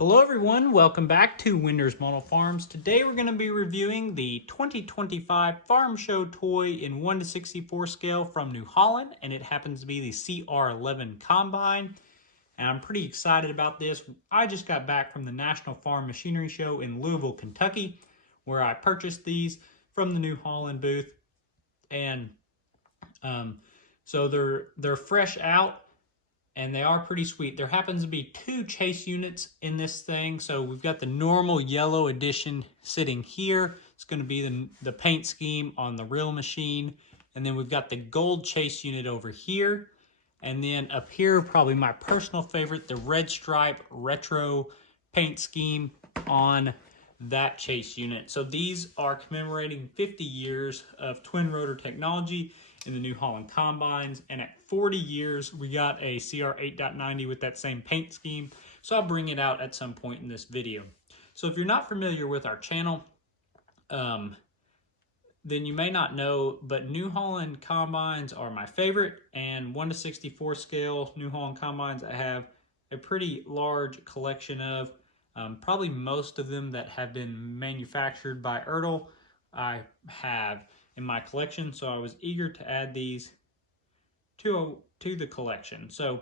Hello everyone, welcome back to Winders Model Farms. Today we're going to be reviewing the 2025 Farm Show toy in 1:64 scale from New Holland, and it happens to be the CR11 Combine. And I'm pretty excited about this. I just got back from the National Farm Machinery Show in Louisville, Kentucky, where I purchased these from the New Holland booth. And so they're fresh out. And they are pretty sweet. There happens to be 2 chase units in this thing. So we've got the normal yellow edition sitting here. It's going to be the paint scheme on the real machine. And then we've got the gold chase unit over here. And then up here, probably my personal favorite, the red stripe retro paint scheme on that chase unit. So these are commemorating 50 years of twin rotor technology in the New Holland Combines, and at 40 years we got a CR8.90 with that same paint scheme, so I'll bring it out at some point in this video. So if you're not familiar with our channel, then you may not know, but New Holland Combines are my favorite, and 1:64 scale New Holland Combines I have a pretty large collection of. Probably most of them that have been manufactured by Ertl I have in my collection, so I was eager to add these to the collection. So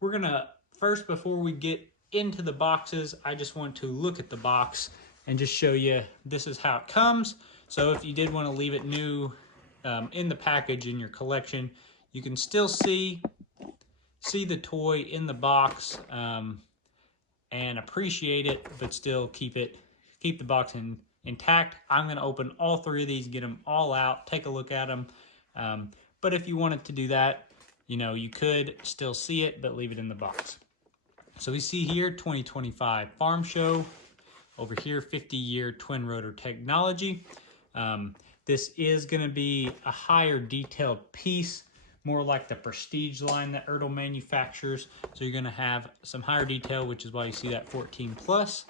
we're gonna first, before we get into the boxes, I just want to look at the box and just show you this is how it comes. So if you did want to leave it new in the package in your collection, you can still see the toy in the box and appreciate it, but still keep the box intact. I'm going to open all 3 of these, get them all out, take a look at them. But if you wanted to do that, you could still see it, but leave it in the box. So we see here 2025 Farm Show. Over here, 50-year twin rotor technology. This is going to be a higher detailed piece, more like the Prestige line that Ertl manufactures. So you're going to have some higher detail, which is why you see that 14 plus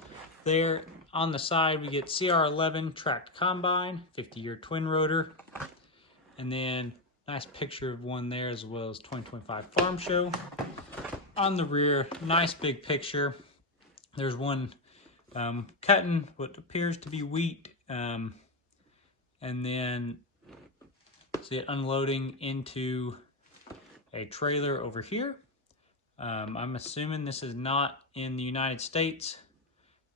there. On the side, we get CR11 tracked combine, 50-year twin rotor. And then nice picture of one there, as well as 2025 Farm Show. On the rear, nice big picture. There's one cutting what appears to be wheat, and then see it unloading into a trailer over here. I'm assuming this is not in the United States,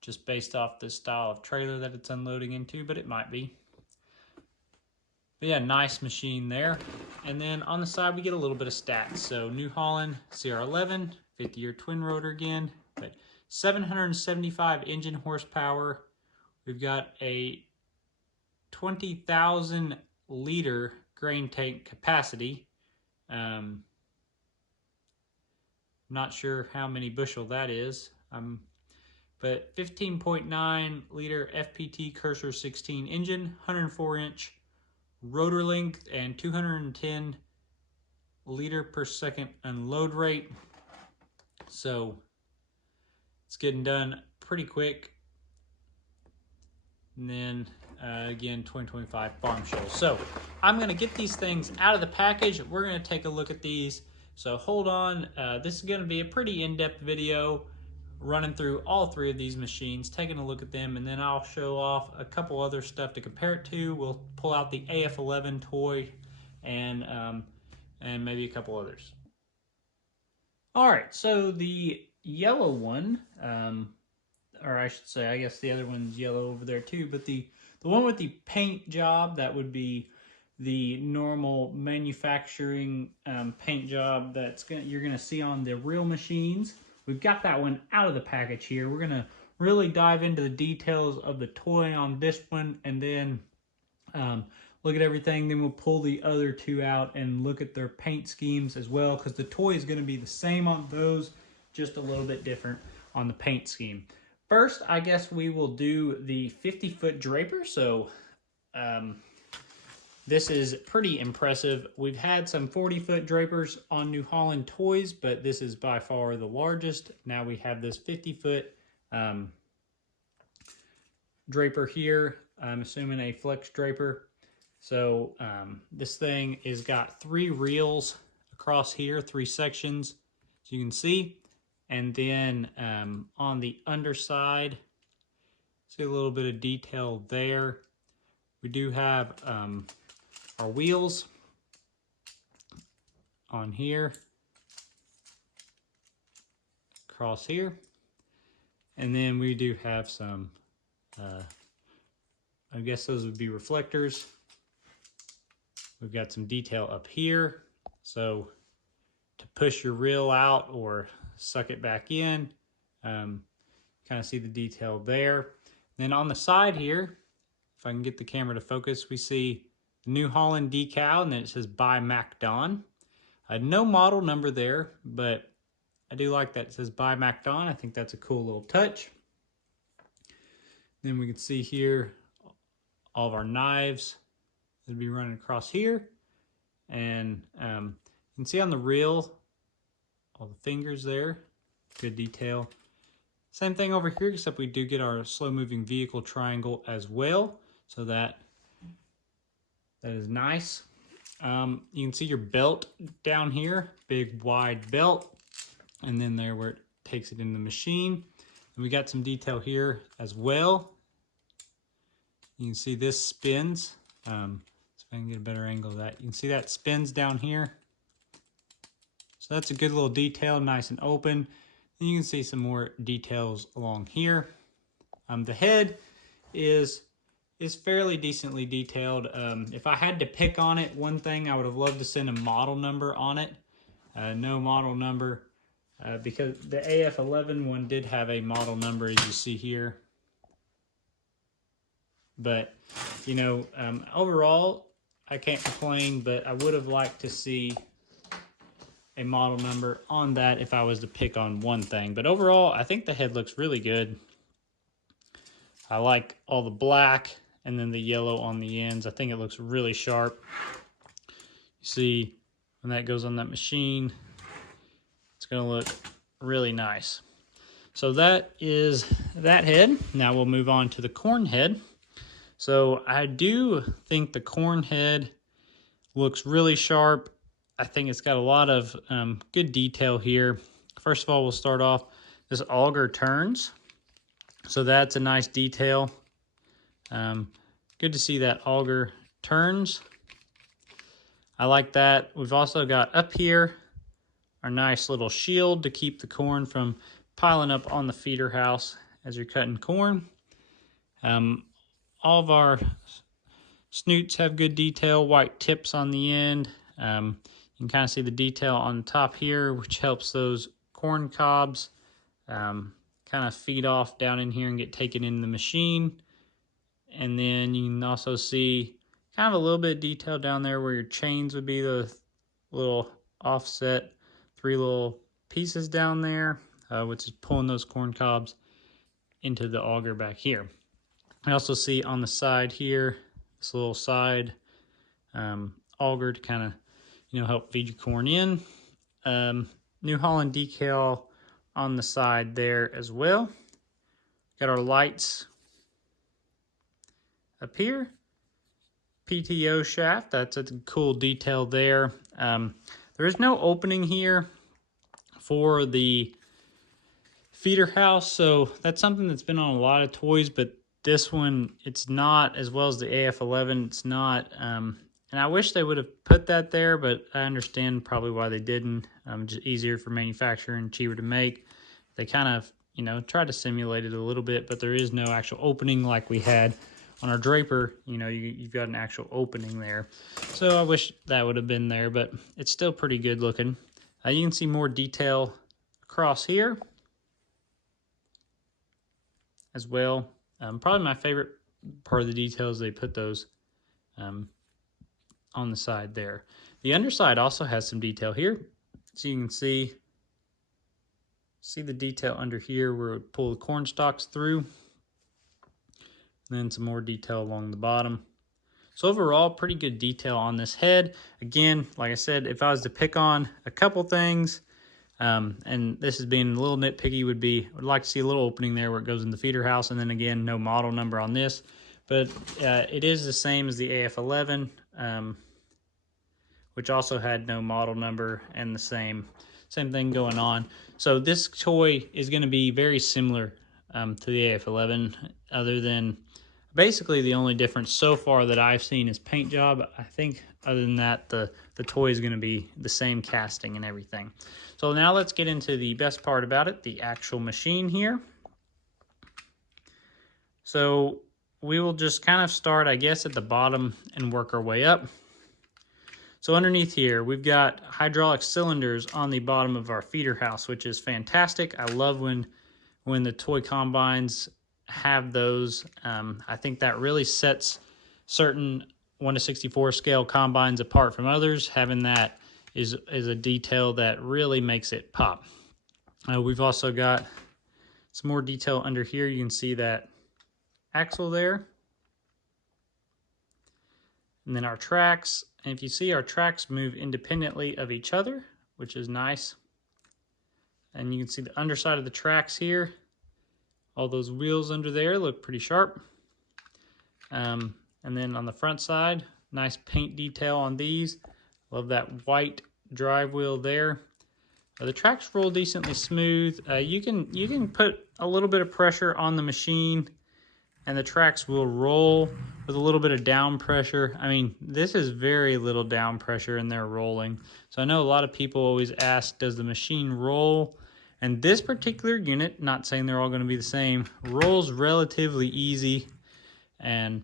just based off the style of trailer that it's unloading into, but it might be. But yeah, nice machine there. And then on the side, we get a little bit of stats. So New Holland CR11, 50-year twin rotor again, but 775 engine horsepower. We've got a 20,000 liter grain tank capacity. Not sure how many bushel that is. But 15.9 liter FPT Cursor 16 engine, 104-inch rotor length, and 210 liter per second unload rate. So it's getting done pretty quick. And then again, 2025 Farm Show. So I'm going to get these things out of the package. We're going to take a look at these. So hold on. This is going to be a pretty in-depth video running through all 3 of these machines, taking a look at them, and then I'll show off a couple other stuff to compare it to. We'll pull out the AF11 toy and maybe a couple others. All right, so the yellow one, or I should say, I guess the other one's yellow over there too, but the one with the paint job, that would be the normal manufacturing paint job you're gonna see on the real machines. We've got that one out of the package here. We're gonna really dive into the details of the toy on this one, and then look at everything. Then we'll pull the other 2 out and look at their paint schemes as well, because the toy is gonna be the same on those, just a little bit different on the paint scheme. First, I guess we will do the 50-foot Draper. So this is pretty impressive. We've had some 40-foot Drapers on New Holland toys, but this is by far the largest. Now we have this 50-foot Draper here. I'm assuming a flex Draper. So this thing is got 3 reels across here, 3 sections, as you can see. And then on the underside, see a little bit of detail there. We do have our wheels on here, across here. And then we do have some, I guess those would be reflectors. We've got some detail up here. So to push your reel out or suck it back in, kind of see the detail there. Then on the side here, if I can get the camera to focus, we see the New Holland decal, and then it says by MacDon. No model number there, but I do like that it says by MacDon. I think that's a cool little touch. Then we can see here all of our knives that'll be running across here. And you can see on the reel, all the fingers there, good detail. Same thing over here, except we do get our slow moving vehicle triangle as well. So that is nice. You can see your belt down here, big wide belt. And then there where it takes it in the machine. And we got some detail here as well. You can see this spins. So if I can get a better angle of that. You can see that spins down here. So that's a good little detail, nice and open. And you can see some more details along here. The head is fairly decently detailed. If I had to pick on it, one thing I would have loved to send a model number on it. No model number. Because the AF11 one did have a model number, as you see here. But, you know, overall, I can't complain, but I would have liked to see a model number on that if I was to pick on one thing. But overall, I think the head looks really good. I like all the black and then the yellow on the ends. I think it looks really sharp. You see, when that goes on that machine, it's going to look really nice. So that is that head. Now we'll move on to the corn head. So I do think the corn head looks really sharp. I think it's got a lot of good detail here. First of all, we'll start off, this auger turns. So that's a nice detail. Good to see that auger turns. I like that. We've also got up here our nice little shield to keep the corn from piling up on the feeder house as you're cutting corn. All of our snoots have good detail, white tips on the end. You can kind of see the detail on the top here, which helps those corn cobs kind of feed off down in here and get taken in the machine. And then you can also see kind of a little bit of detail down there where your chains would be, the little offset 3 little pieces down there, which is pulling those corn cobs into the auger back here. I also see on the side here, this little side auger to kind of, you know, help feed your corn in. New Holland decal on the side there as well. Got our lights up here. PTO shaft, that's a cool detail there. There is no opening here for the feeder house, so that's something that's been on a lot of toys, but this one, it's not, as well as the AF11, it's not. And I wish they would have put that there, but I understand probably why they didn't. Just easier for manufacturing, cheaper to make. They kind of, you know, try to simulate it a little bit, but there is no actual opening like we had on our Draper. You know, you've got an actual opening there. So I wish that would have been there, but it's still pretty good looking. You can see more detail across here as well. Probably my favorite part of the details, they put those on the side there. The underside also has some detail here. So you can see the detail under here where it would pull the corn stalks through. And then some more detail along the bottom. So overall, pretty good detail on this head. Again, like I said, if I was to pick on a couple things, and this is being a little nitpicky, would like to see a little opening there where it goes in the feeder house, and then again, no model number on this. But it is the same as the AF11, which also had no model number and the same. same thing going on. So this toy is going to be very similar to the AF11, other than basically the only difference so far that I've seen is paint job. I think other than that, the toy is going to be the same casting and everything. So now let's get into the best part about it, the actual machine here. So we will just kind of start, I guess, at the bottom and work our way up. So underneath here, we've got hydraulic cylinders on the bottom of our feeder house, which is fantastic. I love when the toy combines have those. I think that really sets certain 1/64 scale combines apart from others. Having that is a detail that really makes it pop. We've also got some more detail under here. You can see that axle there. And then our tracks. And if you see, our tracks move independently of each other, which is nice. And you can see the underside of the tracks here. All those wheels under there look pretty sharp. And then on the front side, nice paint detail on these. Love that white drive wheel there. The tracks roll decently smooth. You can put a little bit of pressure on the machine and the tracks will roll with a little bit of down pressure. I mean, this is very little down pressure and they're rolling. So I know a lot of people always ask, does the machine roll? And this particular unit, not saying they're all going to be the same, rolls relatively easy. And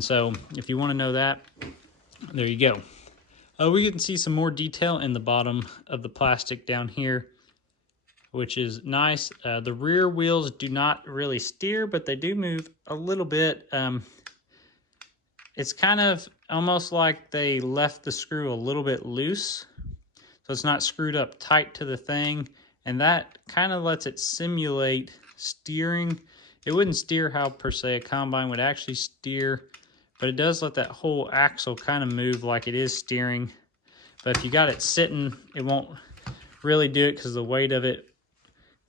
so if you want to know that, there you go. We can see some more detail in the bottom of the plastic down here, which is nice. The rear wheels do not really steer, but they do move a little bit. It's kind of almost like they left the screw a little bit loose, so it's not screwed up tight to the thing, and that kind of lets it simulate steering. It wouldn't steer how per se a combine would actually steer, but it does let that whole axle kind of move like it is steering. But if you got it sitting, it won't really do it because of the weight of it.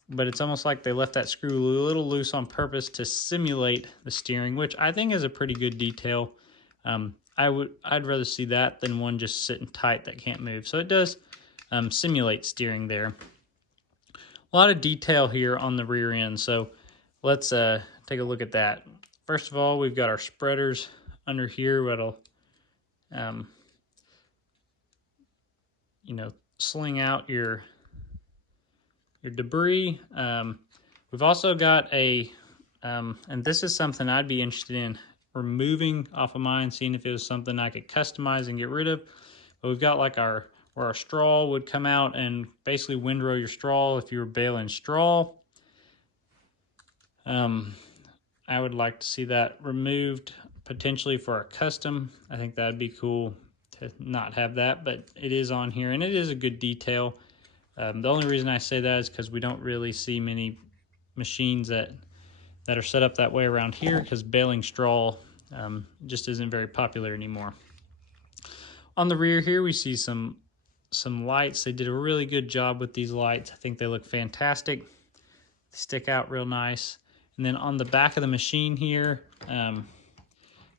But it's almost like they left that screw a little loose on purpose to simulate the steering, which I think is a pretty good detail. I'd rather see that than one just sitting tight that can't move. So it does simulate steering there. A lot of detail here on the rear end. So let's take a look at that. First of all, we've got our spreaders under here that'll, sling out your debris. We've also got a, and this is something I'd be interested in removing off of mine, seeing if it was something I could customize and get rid of. But we've got like where our straw would come out and basically windrow your straw if you were baling straw. I would like to see that removed potentially for a custom. I think that'd be cool to not have that, but it is on here and it is a good detail. The only reason I say that is because we don't really see many machines that are set up that way around here, because baling straw just isn't very popular anymore. On the rear here, we see some lights. They did a really good job with these lights. I think they look fantastic. They stick out real nice. And then on the back of the machine here,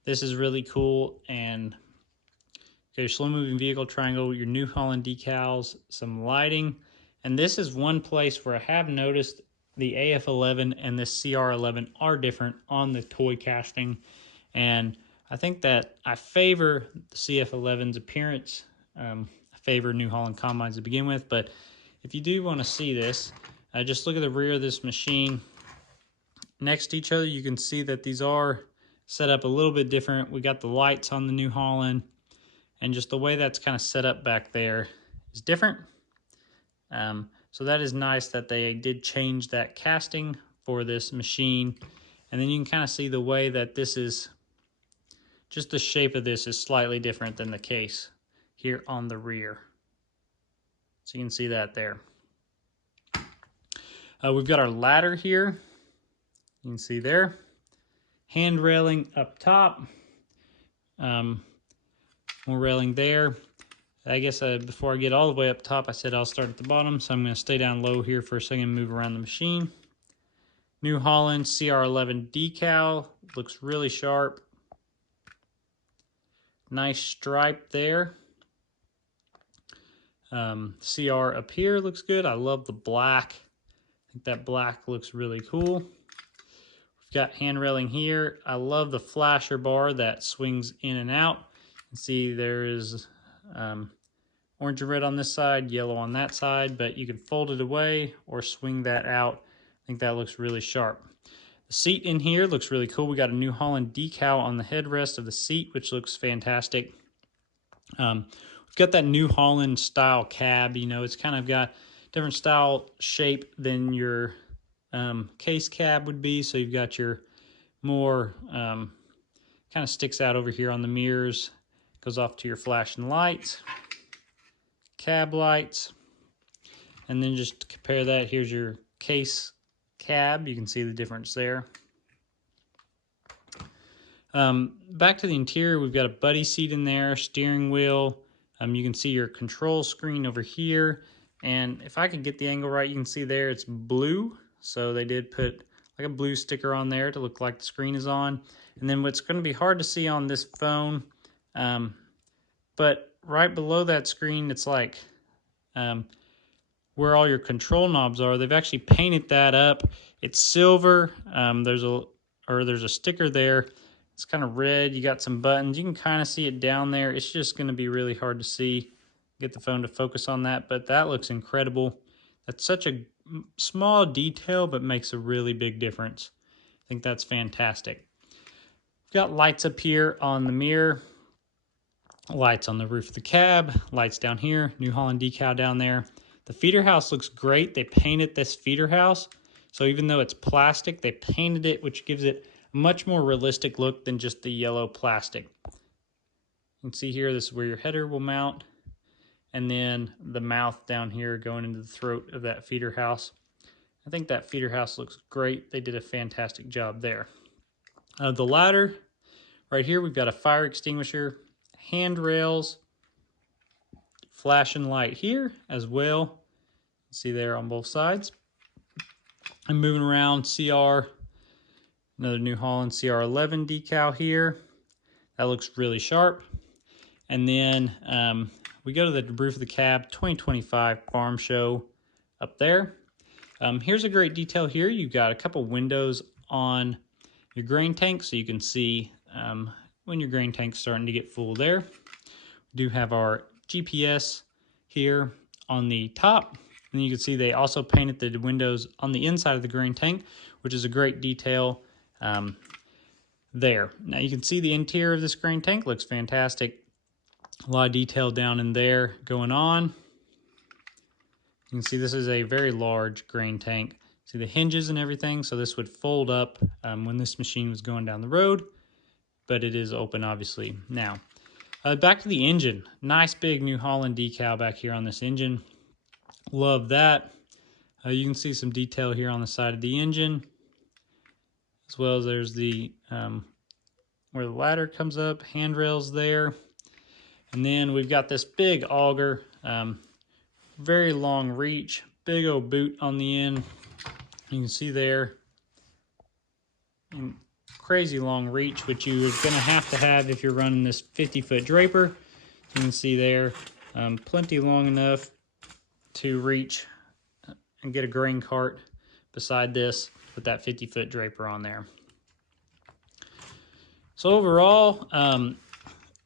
this is really cool. And okay, your slow moving vehicle triangle, your New Holland decals, some lighting. And this is one place where I have noticed the AF11 and this CR11 are different on the toy casting. And I think that I favor the CF11's appearance. I favor New Holland combines to begin with. But if you do want to see this, just look at the rear of this machine. Next to each other, you can see that these are set up a little bit different. We got the lights on the New Holland, and just the way that's kind of set up back there is different. So that is nice that they did change that casting for this machine. And then you can kind of see the way that this is, just the shape of this is slightly different than the case here on the rear. So you can see that there. We've got our ladder here. You can see there. Hand railing up top. More railing there. I guess before I get all the way up top, I said I'll start at the bottom, so I'm going to stay down low here for a second and move around the machine. New Holland CR11 decal. Looks really sharp. Nice stripe there. CR up here looks good. I love the black. I think that black looks really cool. We've got hand railing here. I love the flasher bar that swings in and out. You can see there is orange and red on this side, yellow on that side, but you can fold it away or swing that out. I think that looks really sharp. The seat in here looks really cool. We got a New Holland decal on the headrest of the seat, which looks fantastic. We've got that New Holland style cab. You know, it's kind of got different style shape than your case cab would be. So you've got your more kind of sticks out over here on the mirrors, goes off to your flashing lights, cab lights, and then just to compare that, here's your case cab. You can see the difference there. Back to the interior, we've got a buddy seat in there, steering wheel. You can see your control screen over here, and if I can get the angle right, you can see there it's blue. So they did put like a blue sticker on there to look like the screen is on. And then what's going to be hard to see on this phone, but right below that screen, it's like where all your control knobs are. They've actually painted that up. It's silver. There's a sticker there. It's kind of red. You got some buttons. You can kind of see it down there. It's just going to be really hard to see. Get the phone to focus on that, but that looks incredible. That's such a small detail, but makes a really big difference. I think that's fantastic. We've got lights up here on the mirror, lights on the roof of the cab, lights down here, New Holland decal down there. The feeder house looks great. They painted this feeder house, so even though it's plastic, they painted it, which gives it a much more realistic look than just the yellow plastic. You can see here, this is where your header will mount, and then the mouth down here going into the throat of that feeder house. I think that feeder house looks great. They did a fantastic job there. The ladder, right here, we've got a fire extinguisher, handrails, flashing light here as well. See there on both sides. I'm moving around CR, another New Holland CR11 decal here. That looks really sharp. And then we go to the roof of the cab, 2025 farm show up there. Here's a great detail here. You've got a couple windows on your grain tank, so you can see when your grain tank's starting to get full there. We do have our GPS here on the top, and you can see they also painted the windows on the inside of the grain tank, which is a great detail there. Now you can see the interior of this grain tank looks fantastic. A lot of detail down in there going on. You can see this is a very large grain tank. See the hinges and everything, so this would fold up when this machine was going down the road, but it is open obviously now. Back to the engine. Nice big New Holland decal back here on this engine. Love that. You can see some detail here on the side of the engine, as well as there's the where the ladder comes up, handrails there. And then we've got this big auger, very long reach, big old boot on the end. You can see there, crazy long reach, which you're going to have if you're running this 50-foot Draper. You can see there, plenty long enough to reach and get a grain cart beside this with that 50-foot Draper on there. So overall,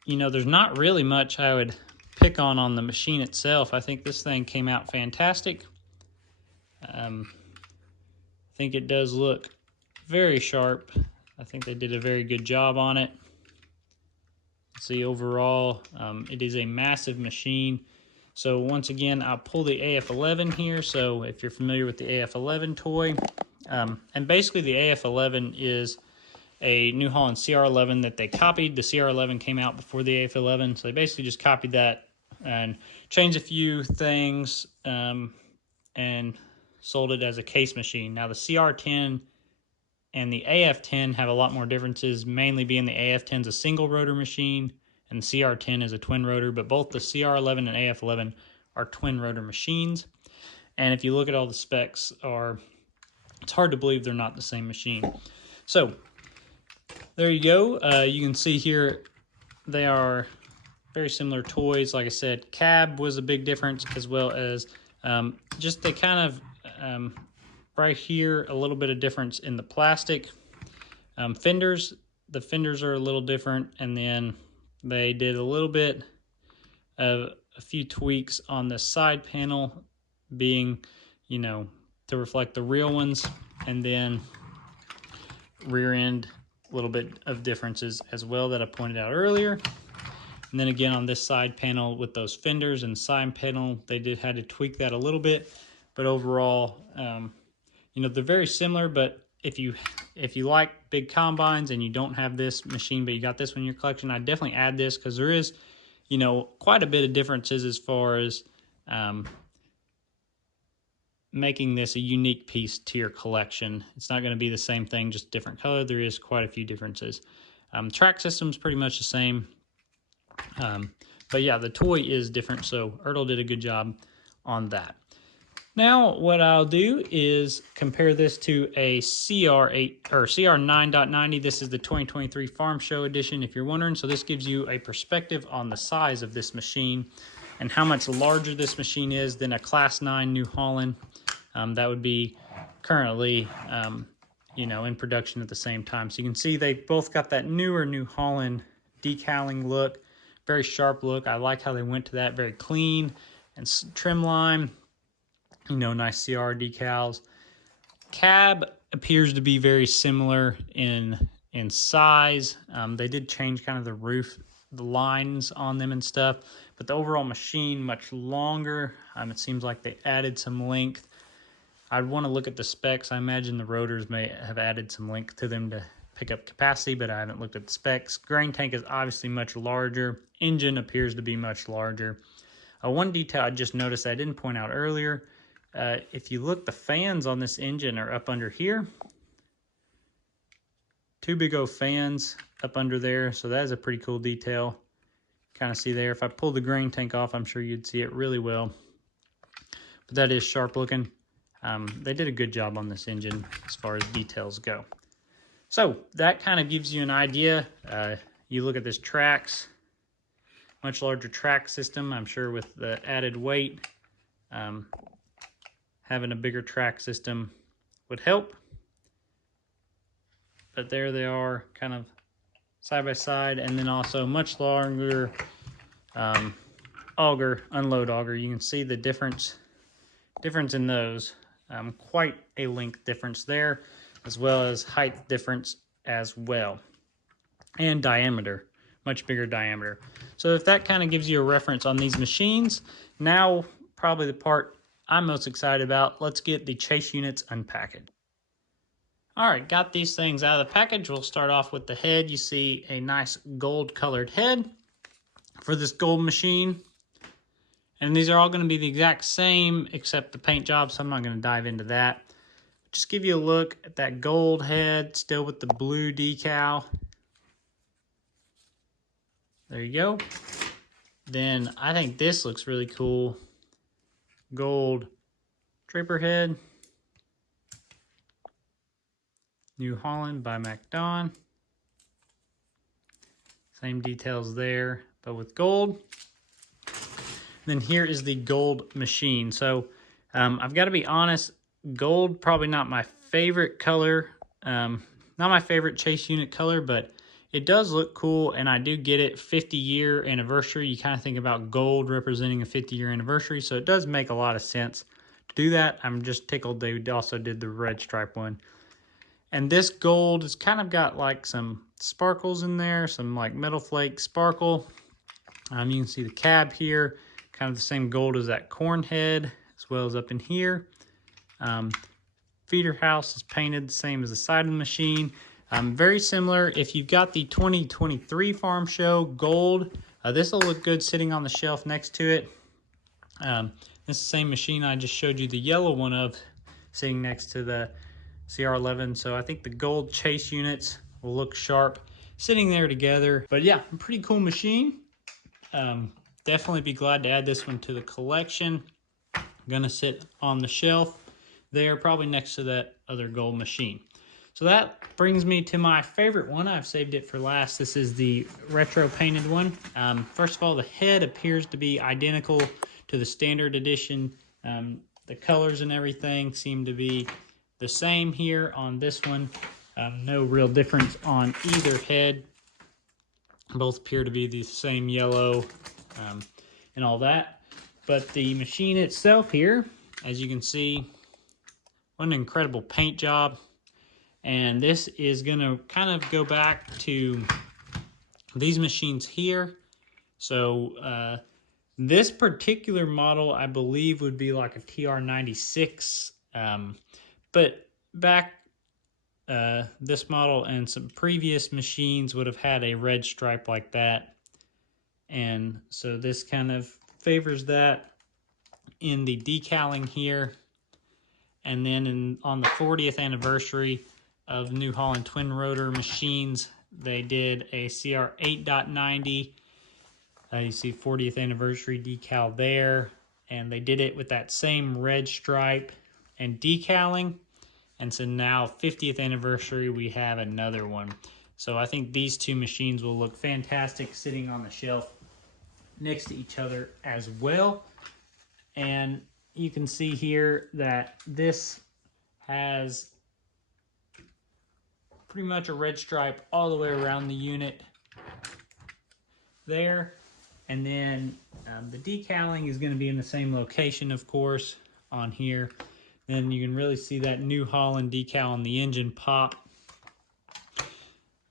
you know, there's not really much I would pick on the machine itself. I think this thing came out fantastic. I think it does look very sharp. I think they did a very good job on it. See, overall, it is a massive machine. So once again, I'll pull the AF11 here. So if you're familiar with the AF11 toy, and basically the AF11 is a New Holland CR11 that they copied. The CR11 came out before the AF11, so they basically just copied that and changed a few things and sold it as a case machine. Now the CR10 and the AF10 have a lot more differences, mainly being the AF10 is a single rotor machine and the CR10 is a twin rotor, but both the CR11 and AF11 are twin rotor machines. And if you look at all the specs, it's hard to believe they're not the same machine. So there you go. You can see here they are very similar toys. Like I said, cab was a big difference, as well as just they kind of right here, a little bit of difference in the plastic. Fenders, the fenders are a little different, and then they did a little bit of a few tweaks on the side panel, being, you know, to reflect the real ones, and then rear end, a little bit of differences as well that I pointed out earlier. And then again on this side panel with those fenders and side panel, they had to tweak that a little bit, but overall, you know, they're very similar. But if you like big combines and you don't have this machine, but you got this one in your collection, I'd definitely add this, because there is, you know, quite a bit of differences as far as making this a unique piece to your collection. It's not going to be the same thing, just different color. There is quite a few differences. Track system's pretty much the same. But yeah, the toy is different, so Ertl did a good job on that. Now, what I'll do is compare this to a CR8 or CR9.90. This is the 2023 Farm Show edition, if you're wondering. So this gives you a perspective on the size of this machine and how much larger this machine is than a Class 9 New Holland. That would be currently, you know, in production at the same time. So you can see they both got that newer New Holland decaling look, very sharp look. I like how they went to that, very clean and trim line. You know, nice CR decals. Cab appears to be very similar in size. They did change kind of the roof, the lines on them and stuff, but the overall machine much longer. It seems like they added some length. I'd want to look at the specs. I imagine the rotors may have added some length to them to pick up capacity, but I haven't looked at the specs. Grain tank is obviously much larger. Engine appears to be much larger. One detail I just noticed I didn't point out earlier, if you look, the fans on this engine are up under here. Two big old fans up under there, so that is a pretty cool detail. Kind of see there. If I pull the grain tank off, I'm sure you'd see it really well. But that is sharp looking. They did a good job on this engine as far as details go. So that kind of gives you an idea. You look at this tracks, much larger track system. I'm sure with the added weight, having a bigger track system would help. But there they are, kind of side by side, and then also much longer auger, unload auger. You can see the difference in those. Quite a length difference there, as well as height difference as well, and diameter, much bigger diameter. So if that kind of gives you a reference on these machines, now probably the part I'm most excited about. Let's get the chase units unpackaged. All right, got these things out of the package. We'll start off with the head. You see a nice gold colored head for this gold machine. And these are all going to be the exact same except the paint job, so I'm not going to dive into that. Just give you a look at that gold head, still with the blue decal. There you go. Then I think this looks really cool. Gold Draper head. New Holland by MacDon. Same details there, but with gold. Then here is the gold machine. So I've got to be honest, gold probably not my favorite color. Not my favorite chase unit color, but it does look cool, and I do get it. 50-year anniversary. You kind of think about gold representing a 50-year anniversary, so it does make a lot of sense to do that. I'm just tickled they also did the red stripe one. And this gold has kind of got like some sparkles in there, some like metal flake sparkle. You can see the cab here, kind of the same gold as that corn head, as well as up in here. Feeder house is painted the same as the side of the machine. Very similar. If you've got the 2023 Farm Show gold, this will look good sitting on the shelf next to it. This is the same machine I just showed you the yellow one of, sitting next to the CR11. So I think the gold chase units will look sharp sitting there together. But yeah, a pretty cool machine. Definitely be glad to add this one to the collection. Gonna sit on the shelf there, probably next to that other gold machine. So that brings me to my favorite one. I've saved it for last. This is the retro painted one. First of all, the head appears to be identical to the standard edition. The colors and everything seem to be the same here on this one. No real difference on either head. Both appear to be the same yellow and all that. But the machine itself here, as you can see, what an incredible paint job. And this is going to kind of go back to these machines here. So this particular model, I believe, would be like a TR96. But back this model and some previous machines would have had a red stripe like that. And so this kind of favors that in the decaling here. And then on the 40th anniversary of New Holland twin rotor machines, they did a CR 8.90. You see 40th anniversary decal there, and they did it with that same red stripe and decaling. And so now 50th anniversary, we have another one. So I think these two machines will look fantastic sitting on the shelf next to each other as well. And you can see here that this has pretty much a red stripe all the way around the unit there. And then the decaling is going to be in the same location, of course, on here. Then you can really see that New Holland decal on the engine pop.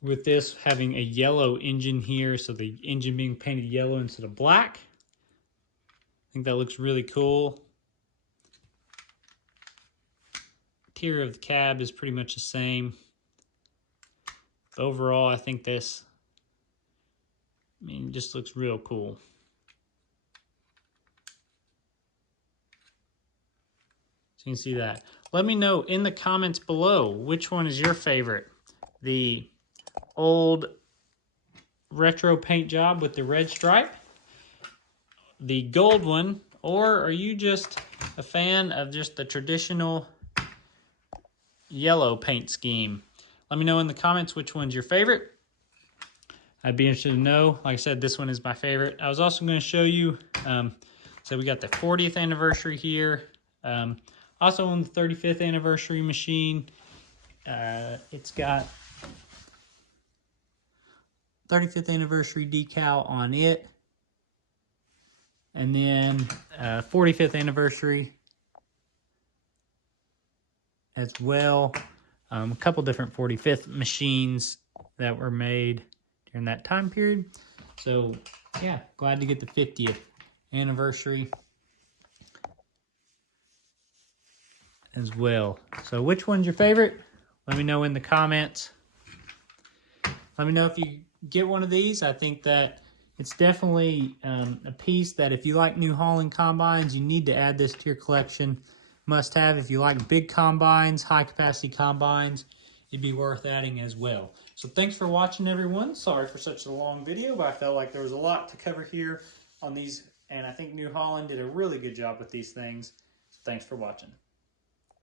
With this having a yellow engine here, so the engine being painted yellow instead of black. I think that looks really cool. Interior of the cab is pretty much the same. But overall, I think this, just looks real cool. So you can see that. Let me know in the comments below which one is your favorite. The old retro paint job with the red stripe, the gold one, or are you just a fan of just the traditional yellow paint scheme? Let me know in the comments which one's your favorite. I'd be interested to know. Like I said, this one is my favorite. I was also going to show you, so we got the 40th anniversary here. Also on the 35th anniversary machine, it's got 35th anniversary decal on it. And then 45th anniversary as well. A couple different 45th machines that were made during that time period. So yeah, glad to get the 50th anniversary as well. So which one's your favorite? Let me know in the comments. Let me know if you get one of these. I think that it's definitely a piece that if you like New Holland combines, you need to add this to your collection. Must have. If you like big combines, high capacity combines, it'd be worth adding as well. So thanks for watching, everyone. Sorry for such a long video, but I felt like there was a lot to cover here on these, and I think New Holland did a really good job with these things. So thanks for watching.